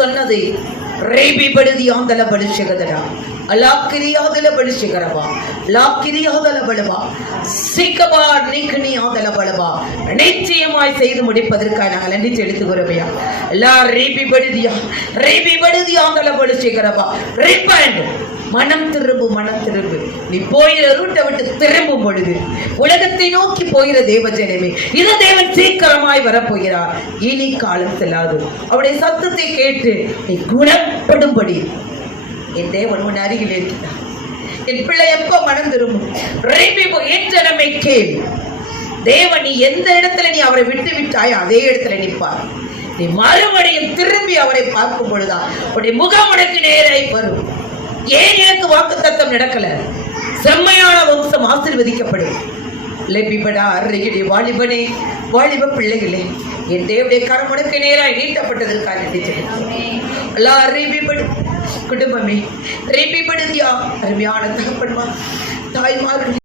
சொன்னது ரேபிபடுதியாந்தல பலிஷகதடா அலாக்கிரியாதல பலிஷகரவா லாக்கிரியாதல பலவா சீக்கபா நீக்கணியாதல பலவா நிச்சயமாய் செய்து முடிப்பதற்காக நாங்கள் நன்றி செலுத்துகிறோமையா. லா ரேபிபடுதியாந்தல பலிஷகரவா ரிப்பண்ட் மனம் திரும்பு. நீ போயிற ரூட்டை விட்டு திரும்பும் பொழுது உலகத்தை நோக்கி போகிற தேவஜனமே, இது தேவன் சீக்கிரமாய் வரப்போகிறார். இனி காலம் செல்லாது. அவருடைய சத்தத்தை கேட்டு நீ குணப்படும்படி என் தேவன் உன் அருகில் இருக்கிறார். என் பிள்ளை எப்ப மனம் திரும்பும்? ஏற்றனமை கேள். தேவன் நீ எந்த இடத்துல நீ அவரை விட்டு விட்டாய் அதே இடத்துல நிற்பார். நீ மறுபடியும் திரும்பி அவரை பார்க்கும் பொழுதா உடைய முகம் உனக்கு நேராய் வரும். ஏன் எனக்கு வாக்குத்தத்தம் நடக்கல? செம்மையான வம்சம் ஆசீர்வதிக்கப்படும். லெபிபடா அருகிலே வாலிபனே, வாலிப பிள்ளைகளே, என் தேவனுடைய கரம் உனக்கு நேராய் நீட்டப்பட்டதற்காக நன்றி செலுத்துகிறேன். அல்லா ரீபிபடு குடும்பமே, ரீபிபடுதியா அருமையான தகப்பன்மார் தாய்மார்கள்